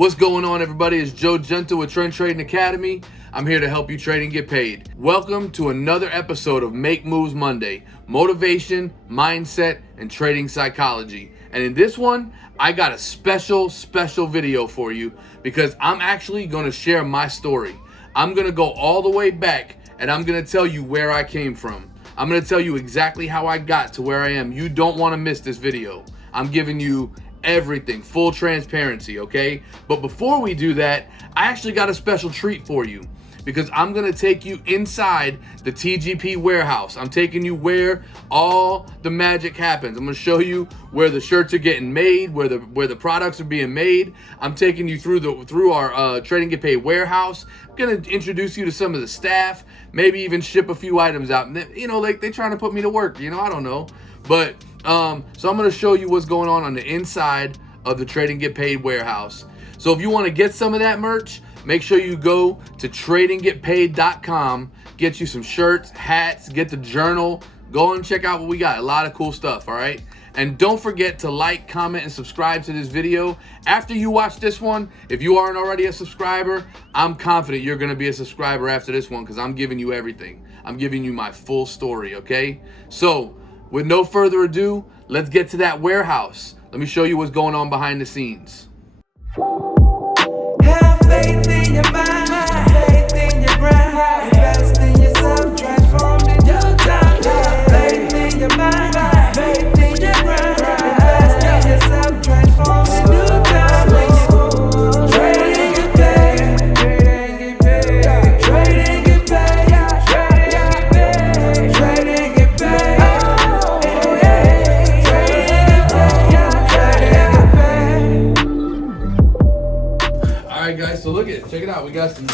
What's going on, everybody? It's Joe Giunta with Trend Trading Academy. I'm here to help you trade and get paid. Welcome to another episode of Make Moves Monday, motivation, mindset, and trading psychology. And in this one, I got a special video for you because I'm actually going to share my story. I'm going to go all the way back and I'm going to tell you where I came from. I'm going to tell you exactly how I got to where I am. You don't want to miss this video. I'm giving you everything, full transparency, okay? But before we do that, I actually got a special treat for you because I'm gonna take you inside the TGP warehouse. I'm taking you where all the magic happens. I'm gonna show you where the shirts are getting made, where the products are being made. I'm taking you through our Trade and Get Paid warehouse. I'm gonna introduce you to some of the staff, maybe even ship a few items out. You know, like they're trying to put me to work, you know, I don't know. But so I'm going to show you what's going on the inside of the Trade and Get Paid warehouse. So if you want to get some of that merch, make sure you go to tradeandgetpaid.com, get you some shirts, hats, get the journal, go and check out what we got. A lot of cool stuff, all right? And don't forget to like, comment, and subscribe to this video. After you watch this one, if you aren't already a subscriber, I'm confident you're going to be a subscriber after this one because I'm giving you everything. I'm giving you my full story, okay? So with no further ado, let's get to that warehouse. Let me show you what's going on behind the scenes. Have faith in your mind, faith in your grind, invest in yourself, transform in your time. Have faith in your mind, faith in your grind, invest in yourself, transform in your time. Trade and get paid, trade and get paid, trade and get paid, trade and get paid, trade and get paid. Guys, so check it out. We got some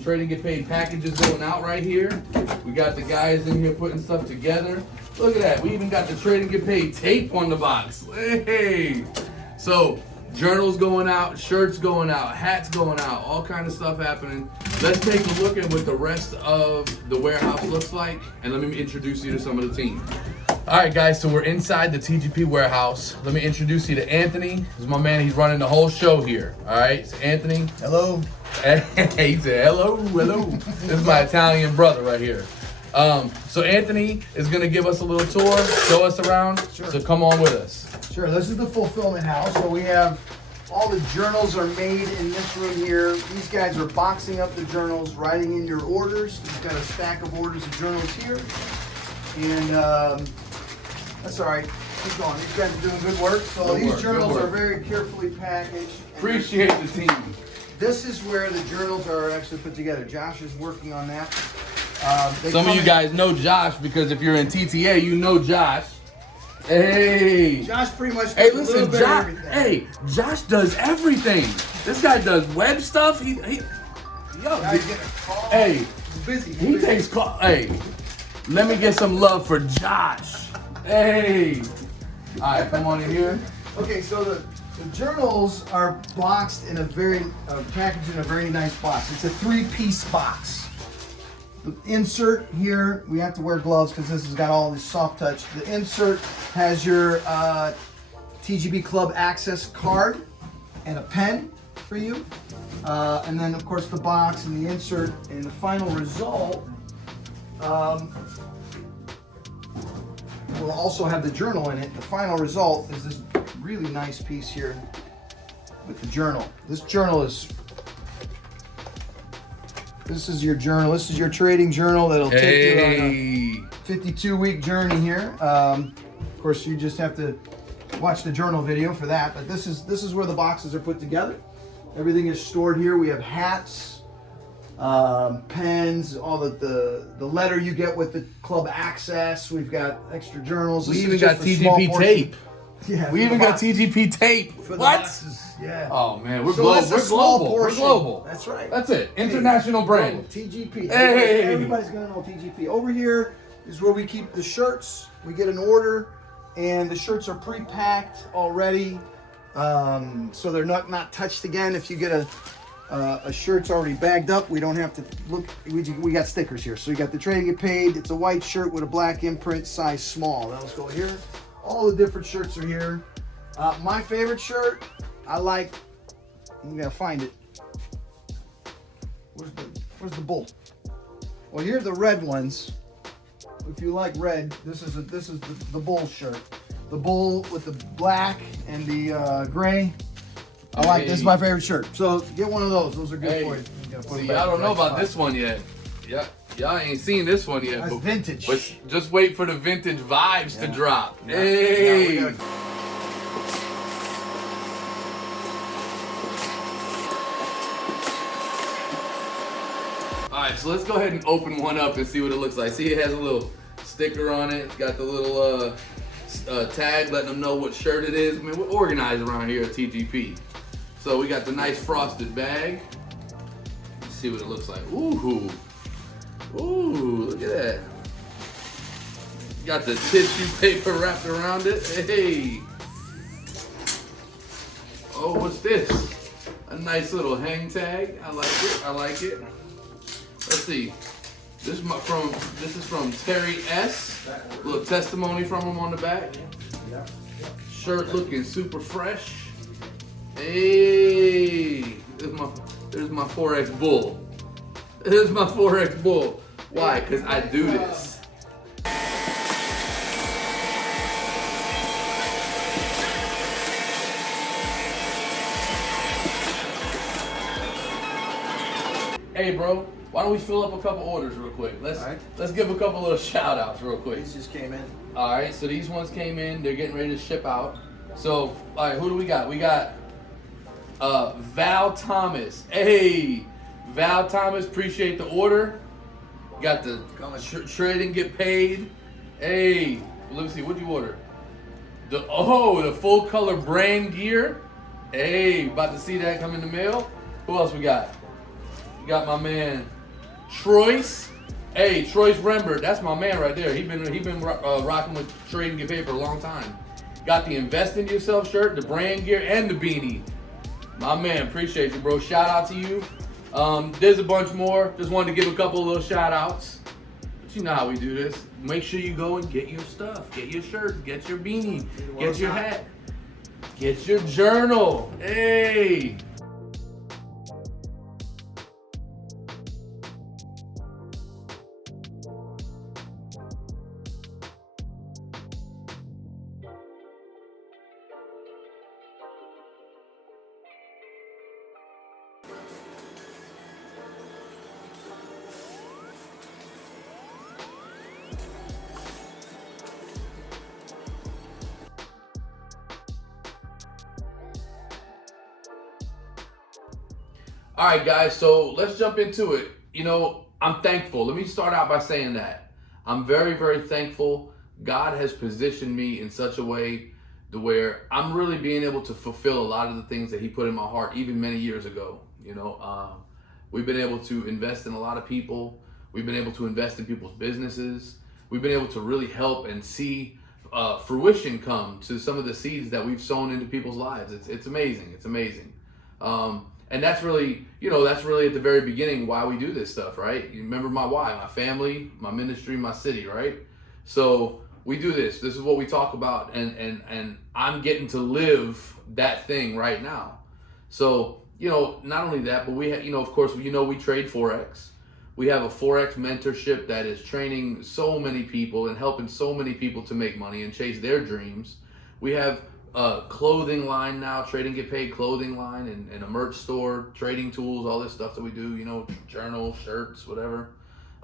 Trade and Get Paid packages going out right here. We got the guys in here putting stuff together. Look at that. We even got the Trade and Get Paid tape on the box. Hey, so journals going out, shirts going out, hats going out, all kind of stuff happening. Let's take a look at what the rest of the warehouse looks like, and let me introduce you to some of the team. All right, guys, so we're inside the TGP warehouse. Let me introduce you to Anthony. This is my man. He's running the whole show here. All right, so Anthony. Hello. He said, hello. This is my Italian brother right here. So Anthony is going to give us a little tour, show us around. Sure. So come on with us. Sure, this is the fulfillment house. So we have all the journals are made in this room here. These guys are boxing up the journals, writing in your orders. We've got a stack of orders of journals here. And that's all right. Keep going. These guys are doing good work. So these journals are very carefully packaged. Appreciate the team. This is where the journals are actually put together. Josh is working on that. Some of you guys know Josh because if you're in TTA, you know Josh. Hey. Josh pretty much does Hey, a listen, little bit of everything. Hey, Josh does everything. This guy does web stuff. Yo, Guys getting a call. hey, He's busy. he takes call. Hey, let me get some love for Josh. Hey. All right, come on in here. Okay, so the journals are boxed in packaged in a very nice box. It's a 3-piece box. The insert here, we have to wear gloves because this has got all this soft touch. The insert has your TGP Club access card and a pen for you. And then of course the box and the insert and the final result will also have the journal in it. The final result is this really nice piece here with the journal. This is your journal. This is your trading journal that'll take you on a 52-week journey here. Of course, you just have to watch the journal video for that. But this is where the boxes are put together. Everything is stored here. We have hats, pens, all the letter you get with the club access. We've got extra journals. We even got TGP tape. Yeah, we even got TGP tape. for the What? boxes. Yeah. Oh man, we're So global. that's a We're small global. We're portion. global. That's right. That's it. International brand. TGP. Hey. Everybody's gonna know TGP. Over here is where we keep the shirts. We get an order, and the shirts are pre-packed already, so they're not touched again. If you get a shirt's already bagged up, we don't have to look. We got stickers here. So you got the Trade and Get Paid. It's a white shirt with a black imprint, size small. Now let's go here. All the different shirts are here. My favorite shirt, I like We gotta find it. Where's the bull? Well, here are the red ones. If you like red, this is the bull shirt. The bull with the black and the gray. I like this. Is my favorite shirt. So get one of those. Those are good for you. You gotta put them See, back y'all don't in the know right about spot. this one yet. Yeah, y'all ain't seen this one yet. That's vintage. But just wait for the vintage vibes to drop. Yeah. Hey. Yeah, we gotta- All right, so let's go ahead and open one up and see what it looks like. See, it has a little sticker on it. It's got the little tag letting them know what shirt it is. I mean, we're organized around here at TGP. So we got the nice frosted bag. Let's see what it looks like. Ooh, ooh, look at that. Got the tissue paper wrapped around it. Hey. Oh, what's this? A nice little hang tag. I like it. I like it. Let's see. This is from Terry S. A little testimony from him on the back. Shirt looking super fresh. Hey, there's my Forex bull. There's my Forex bull. Why? Because I do this. Hey, bro. Why don't we fill up a couple orders real quick? Let's give a couple little shout outs real quick. These just came in. All right, so these ones came in. They're getting ready to ship out. So, all right, who do we got? We got Val Thomas. Hey, Val Thomas, appreciate the order. Got the trade and get paid. Hey, let me see, what'd you order? The full color brand gear. Hey, about to see that come in the mail. Who else we got? We got my man Troyce. Hey, Troyce Rembert, that's my man right there. He been rocking with Trade and Get Paid for a long time. Got the Invest in Yourself shirt, the brand gear, and the beanie. My man, appreciate you, bro. Shout out to you. There's a bunch more. Just wanted to give a couple of little shout outs. But you know how we do this. Make sure you go and get your stuff. Get your shirt, get your beanie, get your hat, get your journal. Hey. All right, guys, so let's jump into it. You know, I'm thankful. Let me start out by saying that. I'm very, very thankful. God has positioned me in such a way to where I'm really being able to fulfill a lot of the things that he put in my heart even many years ago. You know, we've been able to invest in a lot of people. We've been able to invest in people's businesses. We've been able to really help and see fruition come to some of the seeds that we've sown into people's lives. It's amazing. It's amazing. And that's really, you know, that's really at the very beginning why we do this stuff, right? You remember my why, my family, my ministry, my city, right? So we do this. This is what we talk about, and I'm getting to live that thing right now. So, you know, not only that, but we have, you know, of course, you know, we trade Forex. We have a Forex mentorship that is training so many people and helping so many people to make money and chase their dreams. We have a clothing line now, Trade and Get Paid clothing line, and a merch store, trading tools, all this stuff that we do, you know, journals, shirts, whatever.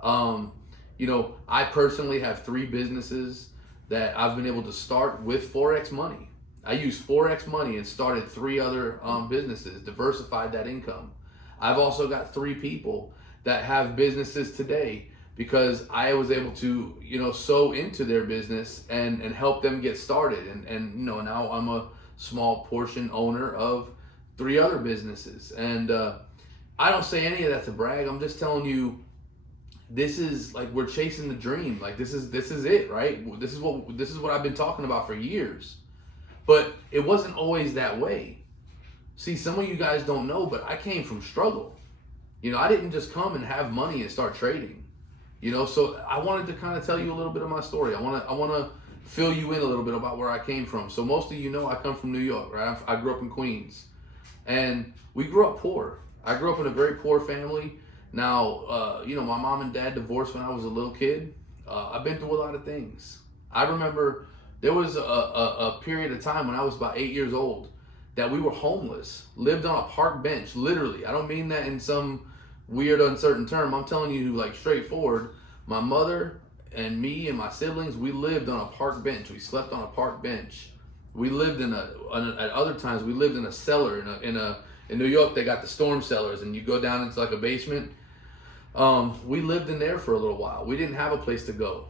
You know, I personally have 3 businesses that I've been able to start with Forex money. I used Forex money and started 3 other businesses, diversified that income. I've also got 3 people that have businesses today because I was able to, you know, sow into their business and help them get started. And you know, now I'm a small portion owner of 3 other businesses. And I don't say any of that to brag. I'm just telling you, this is like, we're chasing the dream. Like this is it, right? This is what I've been talking about for years. But it wasn't always that way. See, some of you guys don't know, but I came from struggle. You know, I didn't just come and have money and start trading. You know, so I wanted to kind of tell you a little bit of my story. I want to fill you in a little bit about where I came from. So most of you know I come from New York, right? I grew up in Queens. And we grew up poor. I grew up in a very poor family. Now, my mom and dad divorced when I was a little kid. I've been through a lot of things. I remember there was a period of time when I was about 8 years old that we were homeless, lived on a park bench, literally. I don't mean that in some weird, uncertain term. I'm telling you, like, straightforward. My mother and me and my siblings, we lived on a park bench. We slept on a park bench. We lived at other times, we lived in a cellar. In New York, they got the storm cellars, and you go down into like a basement. We lived in there for a little while. We didn't have a place to go.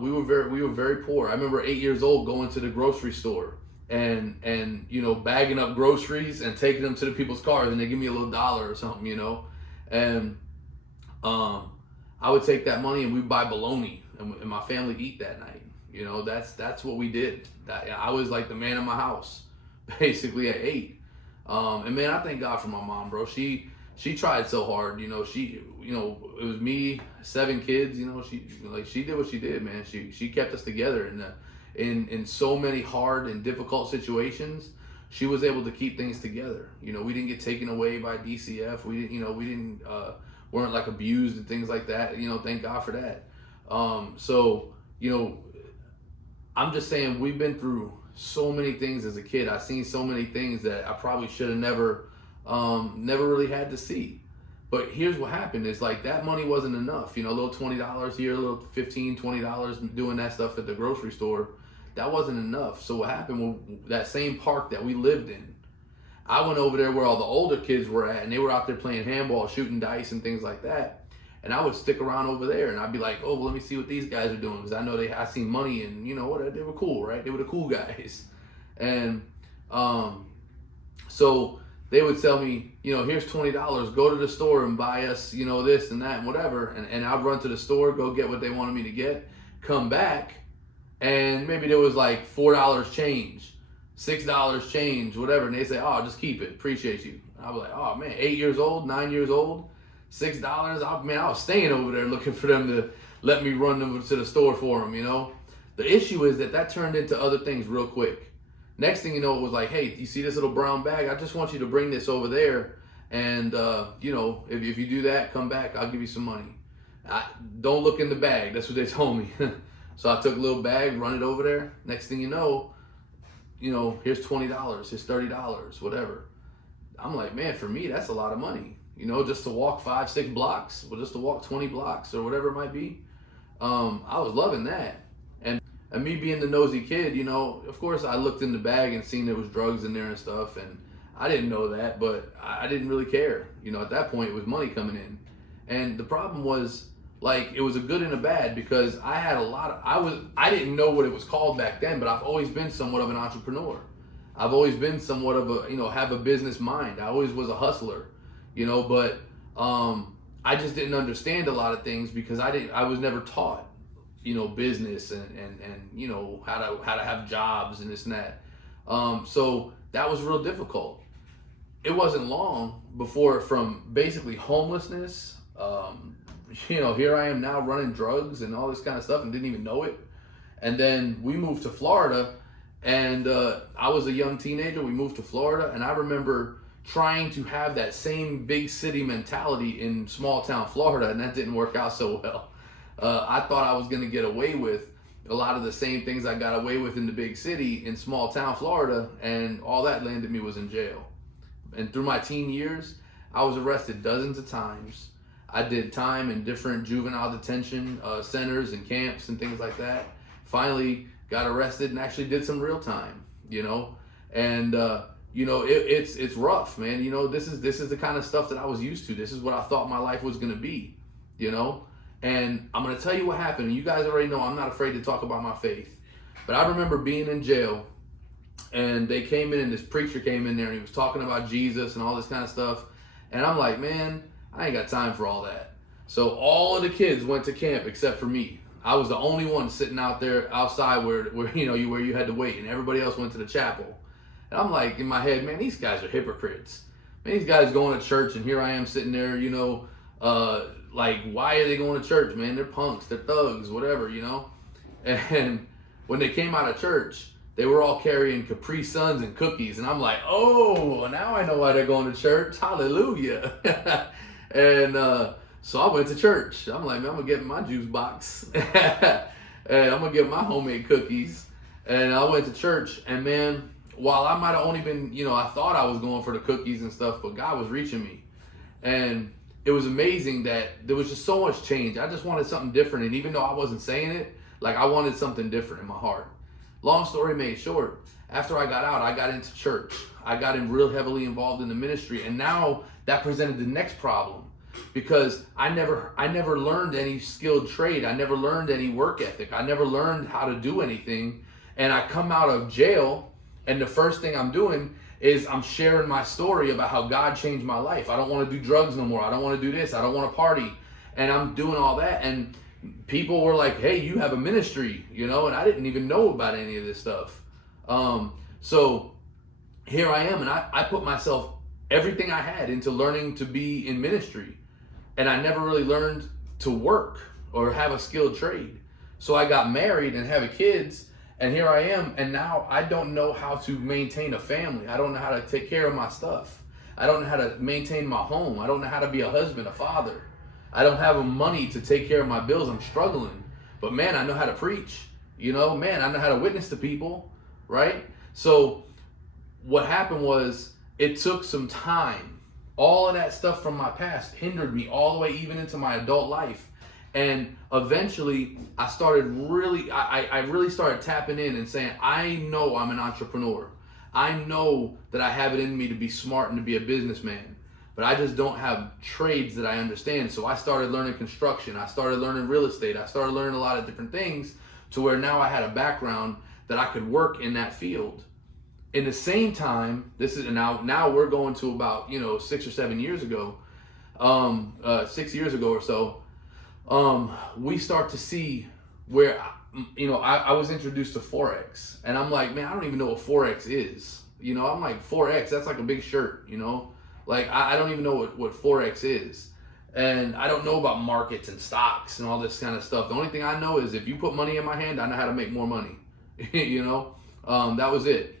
We were very poor. I remember 8 years old going to the grocery store and bagging up groceries and taking them to the people's cars, and they give me a little dollar or something, and I would take that money and we'd buy bologna and my family eat that night. That's what we did. I was like the man in my house, basically at 8. And man, I thank God for my mom, bro. She tried so hard. It was me, 7 kids. She did what she did, man. She kept us together in so many hard and difficult situations. She was able to keep things together. We didn't get taken away by DCF. We didn't weren't like abused and things like that. Thank God for that. I'm just saying, we've been through so many things as a kid. I've seen so many things that I probably should have never really had to see. But here's what happened is, like, that money wasn't enough. A little $20 here, a little $15, $20 doing that stuff at the grocery store, that wasn't enough. So what happened, that same park that we lived in, I went over there where all the older kids were at, and they were out there playing handball, shooting dice and things like that. And I would stick around over there, and I'd be like, oh, well, let me see what these guys are doing, because I know I seen money, and they were cool, right? They were the cool guys. And so they would tell me, here's $20, go to the store and buy us, this and that and whatever. And I'd run to the store, go get what they wanted me to get, come back, and maybe there was like $4 change, $6 change, whatever. And they say, oh, just keep it, appreciate you. And I was like, oh man, 8 years old, 9 years old, $6. I was staying over there looking for them to let me run them to the store for them. The issue is that turned into other things real quick. Next thing you know, it was like, hey, you see this little brown bag? I just want you to bring this over there, and if you do that, come back, I'll give you some money. Don't look in the bag. That's what they told me. So I took a little bag, run it over there. Next thing you know, here's $20, here's $30, whatever. I'm like, man, for me, that's a lot of money. Just to walk 5-6 blocks, or just to walk 20 blocks, or whatever it might be. I was loving that. And me being the nosy kid, of course I looked in the bag and seen there was drugs in there and stuff, and I didn't know that, but I didn't really care. At that point, it was money coming in. And the problem was, like, it was a good and a bad, because I had I didn't know what it was called back then, but I've always been somewhat of an entrepreneur. I've always been somewhat of a, have a business mind. I always was a hustler, but I just didn't understand a lot of things, because I was never taught, business and how to have jobs and this and that. So that was real difficult. It wasn't long before, from basically homelessness, here I am now running drugs and all this kind of stuff and didn't even know it. And then we moved to Florida, and I was a young teenager. We moved to Florida, and I remember trying to have that same big city mentality in small town Florida, and that didn't work out so well. I thought I was going to get away with a lot of the same things I got away with in the big city in small town Florida, and all that landed me was in jail. And through my teen years, I was arrested dozens of times. I did time in different juvenile detention centers and camps and things like that. Finally got arrested and actually did some real time, and it's rough, man. This is the kind of stuff that I was used to. This is what I thought my life was going to be, And I'm going to tell you what happened. You guys already know I'm not afraid to talk about my faith. But I remember being in jail, and they came in, and this preacher came in there, and he was talking about Jesus and all this kind of stuff. And I'm like, man, I ain't got time for all that. So all of the kids went to camp except for me. I was the only one sitting out there outside where you had to wait, and everybody else went to the chapel. And I'm like, in my head, man, these guys are hypocrites. Man, these guys going to church, and here I am sitting there, like, why are they going to church, man? They're punks, they're thugs, whatever, And when they came out of church, they were all carrying Capri Suns and cookies. And I'm like, oh, now I know why they're going to church. Hallelujah. And so I went to church. I'm like, man, I'm going to get my juice box. And I'm going to get my homemade cookies. And I went to church. And man, while I might have only been, I thought I was going for the cookies and stuff, but God was reaching me. And it was amazing that there was just so much change. I just wanted something different. And even though I wasn't saying it, like I wanted something different in my heart. Long story made short, after I got out, I got into church. I got real heavily involved in the ministry. And now that presented the next problem, because I never learned any skilled trade. I never learned any work ethic. I never learned how to do anything. And I come out of jail, and the first thing I'm doing is I'm sharing my story about how God changed my life. I don't want to do drugs no more. I don't want to do this. I don't want to party. And I'm doing all that. And people were like, hey, you have a ministry, and I didn't even know about any of this stuff. So here I am, and I put myself, everything I had, into learning to be in ministry. And I never really learned to work or have a skilled trade. So I got married and have kids, and here I am, and now I don't know how to maintain a family. I don't know how to take care of my stuff. I don't know how to maintain my home. I don't know how to be a husband, a father. I don't have money to take care of my bills. I'm struggling. But man, I know how to preach. Man, I know how to witness to people, right? So what happened was, it took some time. All of that stuff from my past hindered me all the way even into my adult life. And eventually I really started tapping in and saying, I know I'm an entrepreneur. I know that I have it in me to be smart and to be a businessman, but I just don't have trades that I understand. So I started learning construction. I started learning real estate. I started learning a lot of different things, to where now I had a background that I could work in that field. In the same time, now we're going to about 6 or 7 years ago, 6 years ago or so, we start to see where I was introduced to Forex, and I'm like, man, I don't even know what Forex is. I'm like, Forex, that's like a big shirt, like I don't even know what Forex is, and I don't know about markets and stocks and all this kind of stuff. The only thing I know is if you put money in my hand, I know how to make more money. That was it.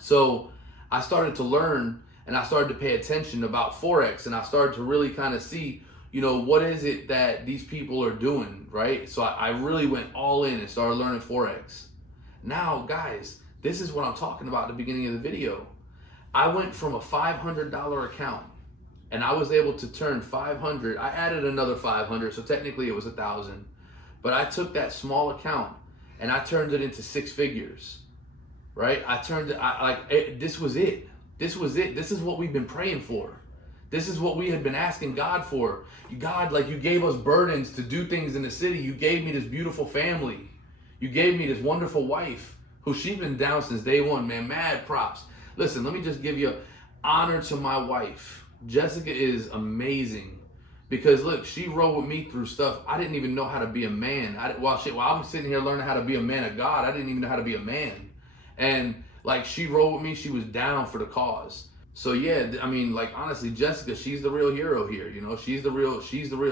So I started to learn, and I started to pay attention about Forex, and I started to really kind of see, what is it that these people are doing, right? So I really went all in and started learning Forex. Now, guys, this is what I'm talking about at the beginning of the video. I went from a $500 account, and I was able to turn 500. I added another 500, so technically it was 1,000. But I took that small account and I turned it into 6 figures. Right? This was it. This was it. This is what we've been praying for. This is what we had been asking God for. God, you gave us burdens to do things in the city. You gave me this beautiful family. You gave me this wonderful wife, who she's been down since day one, man. Mad props. Listen, let me just give you honor to my wife. Jessica is amazing, because look, she rode with me through stuff. I didn't even know how to be a man. While I'm sitting here learning how to be a man of God, I didn't even know how to be a man. And she rode with me. She was down for the cause. So yeah, honestly, Jessica, she's the real hero here. She's the real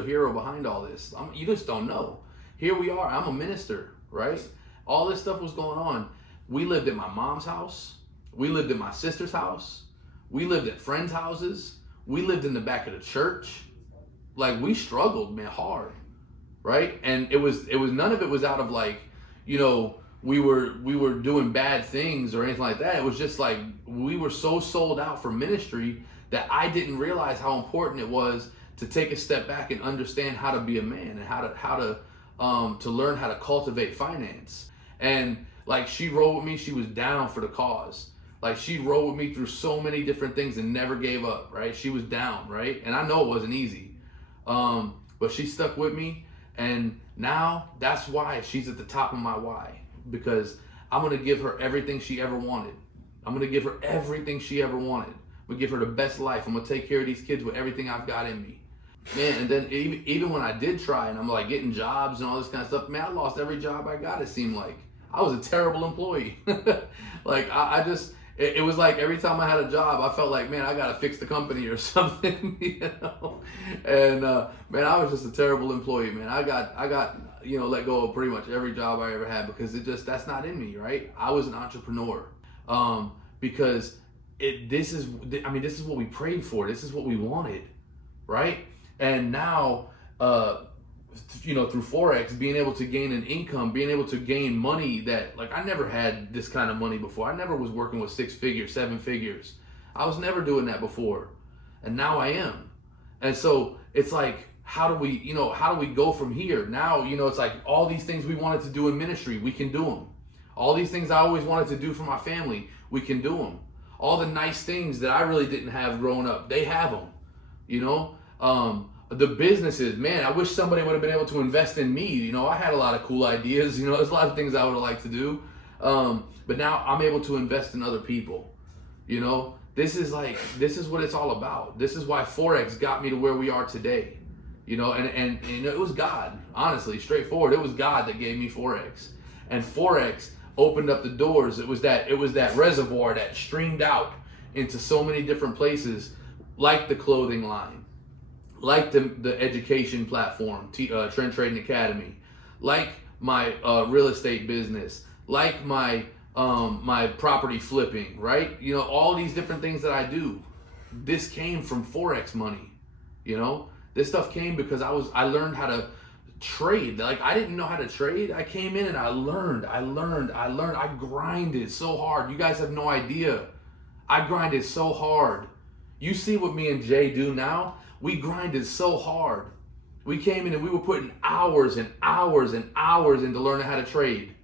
hero behind all this. You just don't know. Here we are. I'm a minister, right? All this stuff was going on. We lived at my mom's house. We lived at my sister's house. We lived at friends' houses. We lived in the back of the church. We struggled, man, hard, right? And it was none of it was out of we were doing bad things or anything like that. It was just we were so sold out for ministry that I didn't realize how important it was to take a step back and understand how to be a man, and how to learn how to cultivate finance. And she rode with me. She was down for the cause. She rode with me through so many different things and never gave up, right? She was down, right? And I know it wasn't easy, but she stuck with me. And now that's why she's at the top of my why. Because I'm going to give her everything she ever wanted. I'm going to give her everything she ever wanted. I'm going to give her the best life. I'm going to take care of these kids with everything I've got in me. Man, and then even when I did try, and I'm getting jobs and all this kind of stuff, man, I lost every job I got, it seemed like. I was a terrible employee. it was like every time I had a job, I felt like, man, I gotta fix the company or something, And man, I was just a terrible employee, man. I got let go of pretty much every job I ever had because that's not in me, right? I was an entrepreneur because this is what we prayed for. This is what we wanted, right? And now, through Forex, being able to gain an income, being able to gain money that, like, I never had this kind of money before. I never was working with 6 figures, 7 figures. I was never doing that before. And now I am. And so it's like, how do we go from here? Now, it's like all these things we wanted to do in ministry, we can do them. All these things I always wanted to do for my family, we can do them. All the nice things that I really didn't have growing up, they have them, The businesses, man, I wish somebody would have been able to invest in me. I had a lot of cool ideas. There's a lot of things I would have liked to do. But now I'm able to invest in other people. This is what it's all about. This is why Forex got me to where we are today. And it was God, honestly, straightforward. It was God that gave me Forex. And Forex opened up the doors. It was that reservoir that streamed out into so many different places, like the clothing line, like the education platform, Trend Trading Academy, like my real estate business, like my property flipping, right? All these different things that I do. This came from Forex money. This stuff came because I learned how to trade. Like, I didn't know how to trade. I came in and I learned. I grinded so hard. You guys have no idea. I grinded so hard. You see what me and Jay do now? We grinded so hard. We came in and we were putting hours and hours and hours into learning how to trade,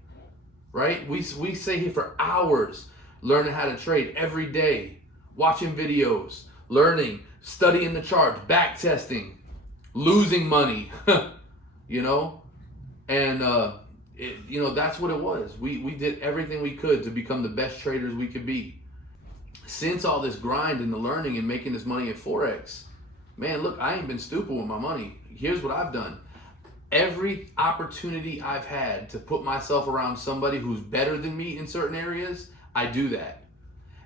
right? We stay here for hours learning how to trade every day, watching videos, learning, studying the charts, back testing, losing money, and that's what it was. We did everything we could to become the best traders we could be. Since all this grind and the learning and making this money at Forex, man, look, I ain't been stupid with my money. Here's what I've done. Every opportunity I've had to put myself around somebody who's better than me in certain areas, I do that.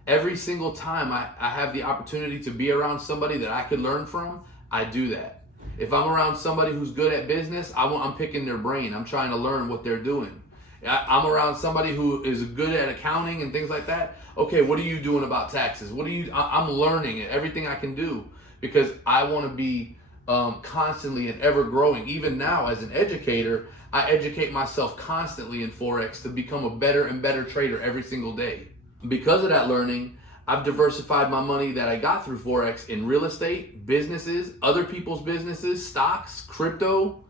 Every single time I have the opportunity to be around somebody that I could learn from, I do that. If I'm around somebody who's good at business, I'm picking their brain. I'm trying to learn what they're doing. I'm around somebody who is good at accounting and things like that. Okay, what are you doing about taxes? I'm learning everything I can do because I want to be constantly and ever growing. Even now, as an educator, I educate myself constantly in Forex to become a better and better trader every single day. Because of that learning, I've diversified my money that I got through Forex in real estate, businesses, other people's businesses, stocks, crypto,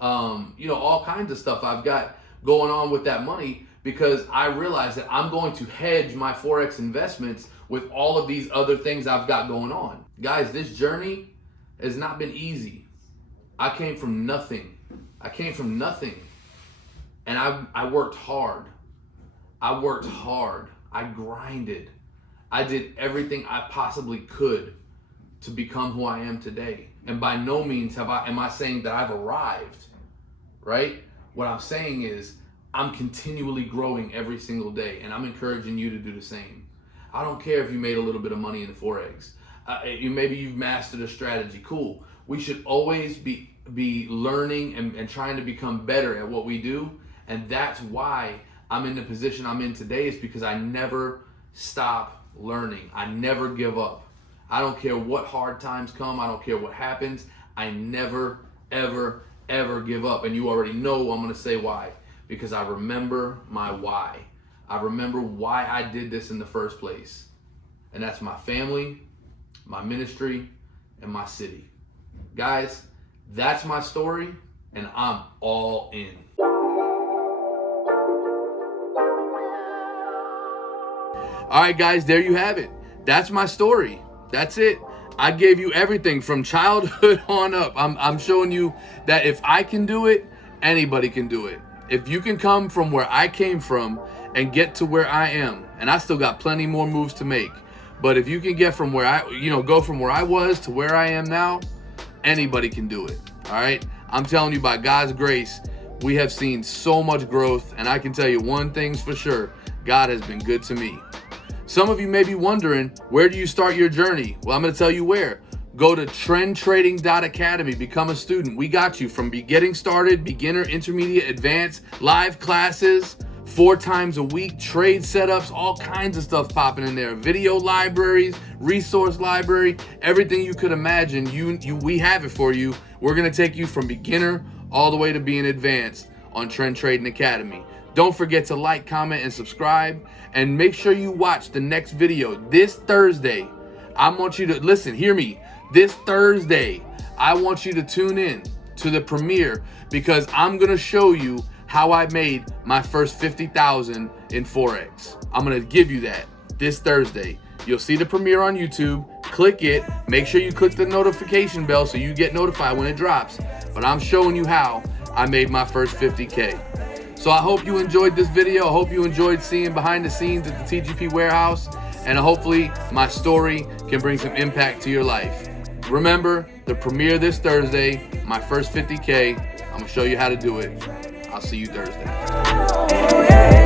all kinds of stuff I've got going on with that money because I realize that I'm going to hedge my Forex investments with all of these other things I've got going on. Guys, this journey has not been easy. I came from nothing. And I worked hard. I grinded. I did everything I possibly could to become who I am today. And by no means am I saying that I've arrived, right? What I'm saying is I'm continually growing every single day, and I'm encouraging you to do the same. I don't care if you made a little bit of money in Forex. Maybe you've mastered a strategy. Cool. We should always be learning and trying to become better at what we do. And that's why I'm in the position I'm in today, is because I never stop learning. I never give up. I don't care what hard times come. I don't care what happens. I never, ever, ever give up. And you already know I'm going to say why. Because I remember my why. I remember why I did this in the first place. And that's my family, my ministry, and my city. Guys, that's my story, and I'm all in. All right, guys, there you have it. That's my story. That's it. I gave you everything from childhood on up. I'm showing you that if I can do it, anybody can do it. If you can come from where I came from and get to where I am, and I still got plenty more moves to make, but if you can get from where go from where I was to where I am now, anybody can do it. All right. I'm telling you, by God's grace, we have seen so much growth, and I can tell you one thing's for sure: God has been good to me. Some of you may be wondering, where do you start your journey? Well, I'm going to tell you where. Go to trendtrading.academy, become a student. We got you from getting started, beginner, intermediate, advanced, live classes, 4 times a week, trade setups, all kinds of stuff popping in there. Video libraries, resource library, everything you could imagine, we have it for you. We're going to take you from beginner all the way to being advanced on Trend Trading Academy. Don't forget to like, comment, and subscribe, and make sure you watch the next video this Thursday. I want you to listen, hear me. This Thursday, I want you to tune in to the premiere, because I'm gonna show you how I made my first 50,000 in Forex. I'm gonna give you that this Thursday. You'll see the premiere on YouTube. Click it. Make sure you click the notification bell so you get notified when it drops. But I'm showing you how I made my first 50K. So I hope you enjoyed this video. I hope you enjoyed seeing behind the scenes at the TGP Warehouse, and hopefully my story can bring some impact to your life. Remember, the premiere this Thursday, my first 50K. I'm gonna show you how to do it. I'll see you Thursday.